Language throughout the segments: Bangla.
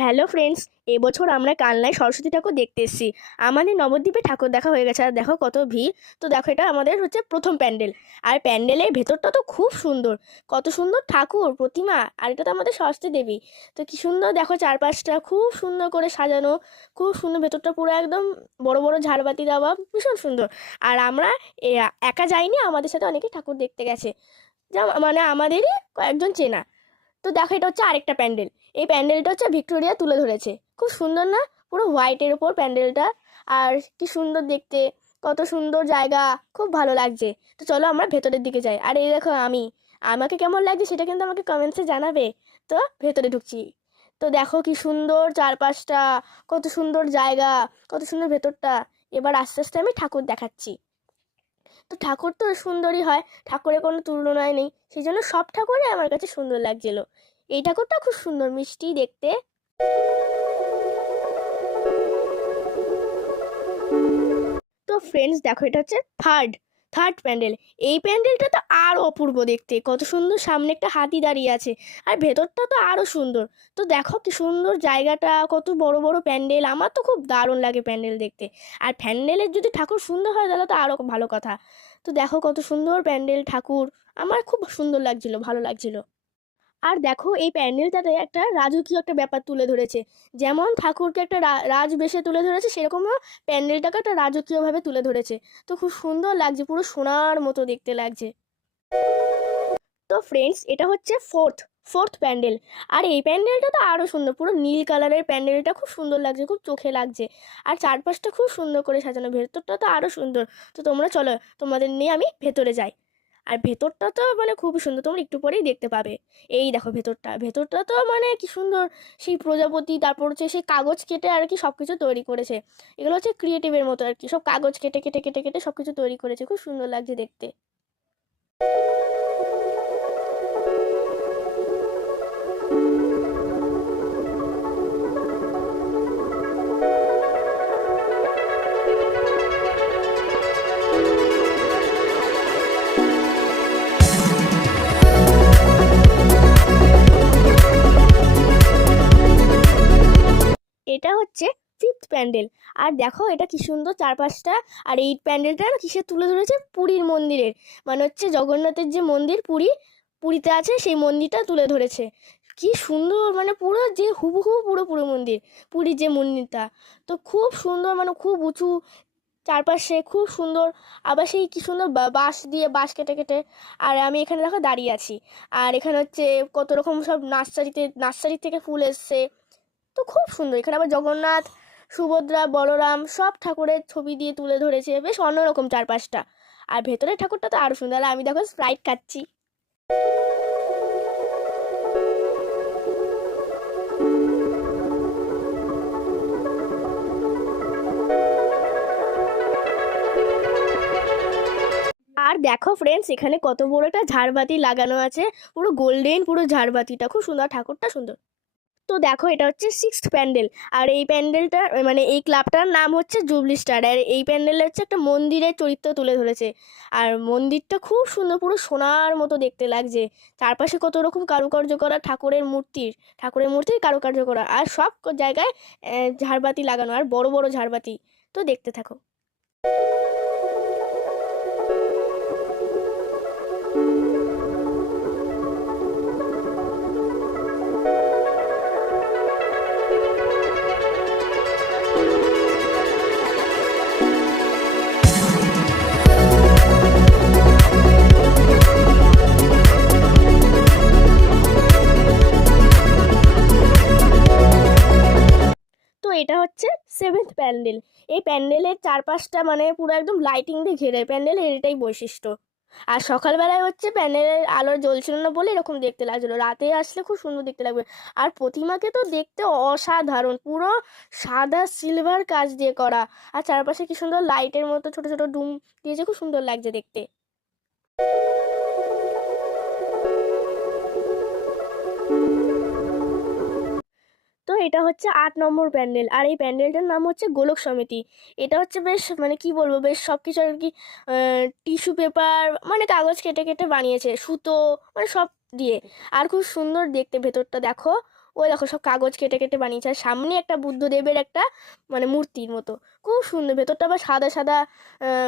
হ্যালো ফ্রেন্ডস, এবছর আমরা কালনায় সরস্বতী ঠাকুর দেখতে এসেছি। আমাদের নবদ্বীপে ঠাকুর দেখা হয়ে গেছে, আর দেখো কত ভিড়। তো দেখো, এটা আমাদের হচ্ছে প্রথম প্যান্ডেল। আর প্যান্ডেলের ভেতরটা তো খুব সুন্দর, কত সুন্দর ঠাকুর প্রতিমা। আর এটা তো আমাদের সরস্বতী দেবী। তো কি সুন্দর দেখো, চারপাশটা খুব সুন্দর করে সাজানো, খুব সুন্দর। ভেতরটা পুরো একদম বড় বড় ঝাড়বাতি দেওয়া, ভীষণ সুন্দর। আর আমরা একা যাইনি, আমাদের সাথে অনেকে ঠাকুর দেখতে গেছে, যা মানে আমাদেরই কয়েকজন চেনা। তো দেখো, এটা হচ্ছে আরেকটা প্যান্ডেল। এই প্যান্ডেলটা হচ্ছে ভিক্টোরিয়া তুলে ধরেছে, খুব সুন্দর না? পুরো হোয়াইটের ওপর প্যান্ডেলটা। আর কি সুন্দর দেখতে, কত সুন্দর জায়গা, খুব ভালো লাগছে। তো চলো আমরা ভেতরের দিকে যাই। আর এই দেখো, আমাকে কেমন লাগছে সেটা কিন্তু আমাকে কমেন্টসে জানাবে। তো ভেতরে ঢুকছি। তো দেখো কি সুন্দর চারপাশটা, কত সুন্দর জায়গা, কত সুন্দর ভেতরটা। এবার আস্তে আস্তে আমি ঠাকুর দেখাচ্ছি। তো ঠাকুর তো সুন্দরই হয়, ঠাকুরের কোনো তুলনায় নেই, সেই জন্য সব ঠাকুরই আমার কাছে সুন্দর লাগছিল। এই ঠাকুরটা খুব সুন্দর, মিষ্টি দেখতে। তো ফ্রেন্ডস দেখো, এটা হচ্ছে থার্ড থার্ড প্যান্ডেল। এই প্যান্ডেলটা তো আরও অপূর্ব দেখতে, কত সুন্দর। সামনে একটা হাতি দাঁড়িয়ে আছে, আর ভেতরটা তো আরও সুন্দর। তো দেখো কি সুন্দর জায়গাটা, কত বড় বড় প্যান্ডেল। আমার তো খুব দারুণ লাগে প্যান্ডেল দেখতে। আর প্যান্ডেলের যদি ঠাকুর সুন্দর হয় তাহলে তো আরও ভালো কথা। তো দেখো কত সুন্দর প্যান্ডেল, ঠাকুর আমার খুব সুন্দর লাগছিল, ভালো লাগছিল। আর দেখো, এই প্যান্ডেলটাতে একটা রাজকীয় একটা ব্যাপার তুলে ধরেছে। যেমন ঠাকুরকে একটা রাজবেশে তুলে ধরেছে, সেরকমও প্যান্ডেলটাকে একটা রাজকীয়ভাবে তুলে ধরেছে। তো খুব সুন্দর লাগছে, পুরো সোনার মতো দেখতে লাগছে। তো ফ্রেন্ডস, এটা হচ্ছে ফোর্থ ফোর্থ প্যান্ডেল। আর এই প্যান্ডেলটা তো আরও সুন্দর, পুরো নীল কালারের প্যান্ডেলটা খুব সুন্দর লাগছে, খুব চোখে লাগছে। আর চারপাশটা খুব সুন্দর করে সাজানো, ভেতরটা তো আরও সুন্দর। তো তোমরা চলো, তোমাদের নিয়ে আমি ভেতরে যাই। আর ভেতরটা তো মানে খুবই সুন্দর, তোমরা একটু পরেই দেখতে পাবে। এই দেখো ভেতরটা, ভেতরটা তো মানে কি সুন্দর। সেই প্রজাপতি, তারপর হচ্ছে সেই কাগজ কেটে আর কি সব কিছু তৈরি করেছে। এগুলো হচ্ছে ক্রিয়েটিভের মতো আর কি, সব কাগজ কেটে কেটে কেটে কেটে সব কিছু তৈরি করেছে, খুব সুন্দর লাগছে দেখতে। এটা হচ্ছে ফিফথ প্যান্ডেল। আর দেখো এটা কি সুন্দর চারপাশটা। আর এই প্যান্ডেলটা না কিসে তুলে ধরেছে, পুরীর মন্দিরের, মানে হচ্ছে জগন্নাথের যে মন্দির পুরীতে আছে, সেই মন্দিরটা তুলে ধরেছে। কি সুন্দর, মানে পুরো যে হুবহু পুরো পুরো মন্দির, পুরীর যে মন্দিরটা। তো খুব সুন্দর, মানে খুব উঁচু, চারপাশে খুব সুন্দর। আবার সেই কি সুন্দর বাঁশ দিয়ে, বাঁশ কেটে কেটে। আর আমি এখানে দেখো দাঁড়িয়ে আছি। আর এখানে হচ্ছে কত রকম সব নার্সারি থেকে ফুল এসছে। তো খুব সুন্দর। এখানে আবার জগন্নাথ, সুভদ্রা, বলরাম সব ঠাকুরের ছবি দিয়ে তুলে ধরেছে, বেশ অন্যরকম চারপাশটা। আর ভেতরের ঠাকুরটা তো আরো সুন্দর। আর আমি দেখো স্প্রাইট খাচ্ছি। আর দেখো ফ্রেন্ডস, এখানে কত বড় একটা ঝাড়বাতি লাগানো আছে, পুরো গোল্ডেন, পুরো ঝাড়বাতিটা খুব সুন্দর, ঠাকুরটা সুন্দর। তো দেখো, এটা হচ্ছে সিক্সথ প্যান্ডেল। আর এই প্যান্ডেলটা মানে এই ক্লাবটার নাম হচ্ছে জুবলি স্টার। আর এই প্যান্ডেলে হচ্ছে একটা মন্দিরের চরিত্র তুলে ধরেছে। আর মন্দিরটা খুব সুন্দর, পুরো সোনার মতো দেখতে লাগছে। চারপাশে কত রকম কারুকার্য করা, ঠাকুরের মূর্তির কারুকার্য করা। আর সব জায়গায় ঝাড়বাতি লাগানো, আর বড় বড় ঝাড়বাতি। তো দেখতে থাকো। তো এটা হচ্ছে সেভেন্থ প্যান্ডেল। এই প্যান্ডেলের চারপাশটা মানে পুরো একদম লাইটিং দিয়ে ঘেরে, প্যান্ডেলের এটাই বৈশিষ্ট্য। আর সকালবেলায় হচ্ছে প্যান্ডেলের আলো জ্বলছিল না বলে এরকম দেখতে লাগছিল, রাতে আসলে খুব সুন্দর দেখতে লাগবে। আর প্রতিমাকে তো দেখতে অসাধারণ, পুরো সাদা সিলভার কাজ দিয়ে করা। আর চারপাশে কি সুন্দর লাইটের মতো ছোট ছোট ডুম দিয়েছে, খুব সুন্দর লাগছে দেখতে। তো এটা হচ্ছে 8 নম্বর প্যান্ডেল। আর এই প্যান্ডেলটার নাম হচ্ছে গোলক সমিতি। এটা হচ্ছে বেশ মানে কি বলবো, বেশ সব কিছু আর কি টিস্যু পেপার, মানে কাগজ কেটে কেটে বানিয়েছে, সুতো, মানে সব দিয়ে। আর খুব সুন্দর দেখতে ভেতরটা দেখো, ওই দেখো সব কাগজ কেটে কেটে বানিয়েছে, আর সামনে একটা বুদ্ধদেবের একটা মানে মূর্তির মতো, খুব সুন্দর। ভেতরটা আবার সাদা সাদা,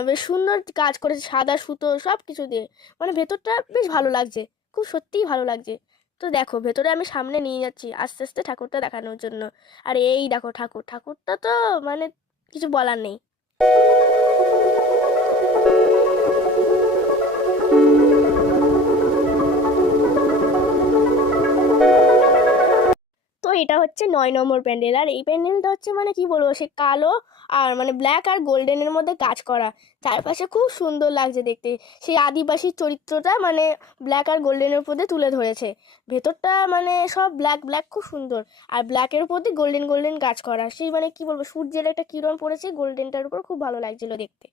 বেশ সুন্দর কাজ করেছে সাদা সুতো সব কিছু দিয়ে, মানে ভেতরটা বেশ ভালো লাগছে, খুব সত্যিই ভালো লাগছে। তো দেখো ভেতরে আমি সামনে নিয়ে যাচ্ছি আস্তে আস্তে ঠাকুরটা দেখানোর জন্য। আর এই দেখো ঠাকুরটা তো মানে কিছু বলার নেই। তো এটা হচ্ছে 9 নম্বর প্যান্ডেল, আর এই প্যান্ডেলটা হচ্ছে মানে কি বলবো, সে কালো আর মানে ব্ল্যাক আর গোল্ডেনের মধ্যে কাজ করা, চারপাশে খুব সুন্দর লাগছে দেখতে। সেই আদিবাসী চরিত্রটা মানে ব্ল্যাক আর গোল্ডেনের উপর দিয়ে তুলে ধরেছে। ভেতরটা মানে সব ব্ল্যাক ব্ল্যাক, খুব সুন্দর। আর ব্ল্যাকের উপর দিয়ে গোল্ডেন গোল্ডেন কাজ করা, সেই মানে কি বলবো, সূর্যের একটা কিরণ পড়েছে গোল্ডেনটার উপর, খুব ভালো লাগছিল দেখতে।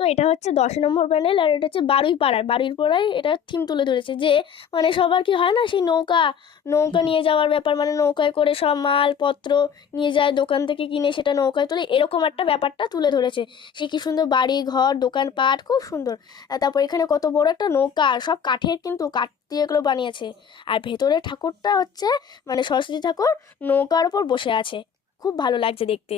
তো এটা হচ্ছে 10 নম্বর প্যানেল, আর এটা হচ্ছে বারুইপাড়ায় এটা থিম তুলে ধরেছে যে মানে সবার কি হয় না, সেই নৌকা নৌকা নিয়ে যাওয়ার ব্যাপার, মানে নৌকায় করে সব মালপত্র নিয়ে যায়, দোকান থেকে কিনে সেটা নৌকায় তোলে, এরকম একটা ব্যাপারটা তুলে ধরেছে। সে কি সুন্দর বাড়ি ঘর দোকানপাট, খুব সুন্দর। আর তারপর এখানে কত বড় একটা নৌকা, সব কাঠের, কিন্তু কাঠ দিয়ে এগুলো বানিয়েছে। আর ভেতরের ঠাকুরটা হচ্ছে মানে সরস্বতী ঠাকুর নৌকার উপর বসে আছে, খুব ভালো লাগছে দেখতে।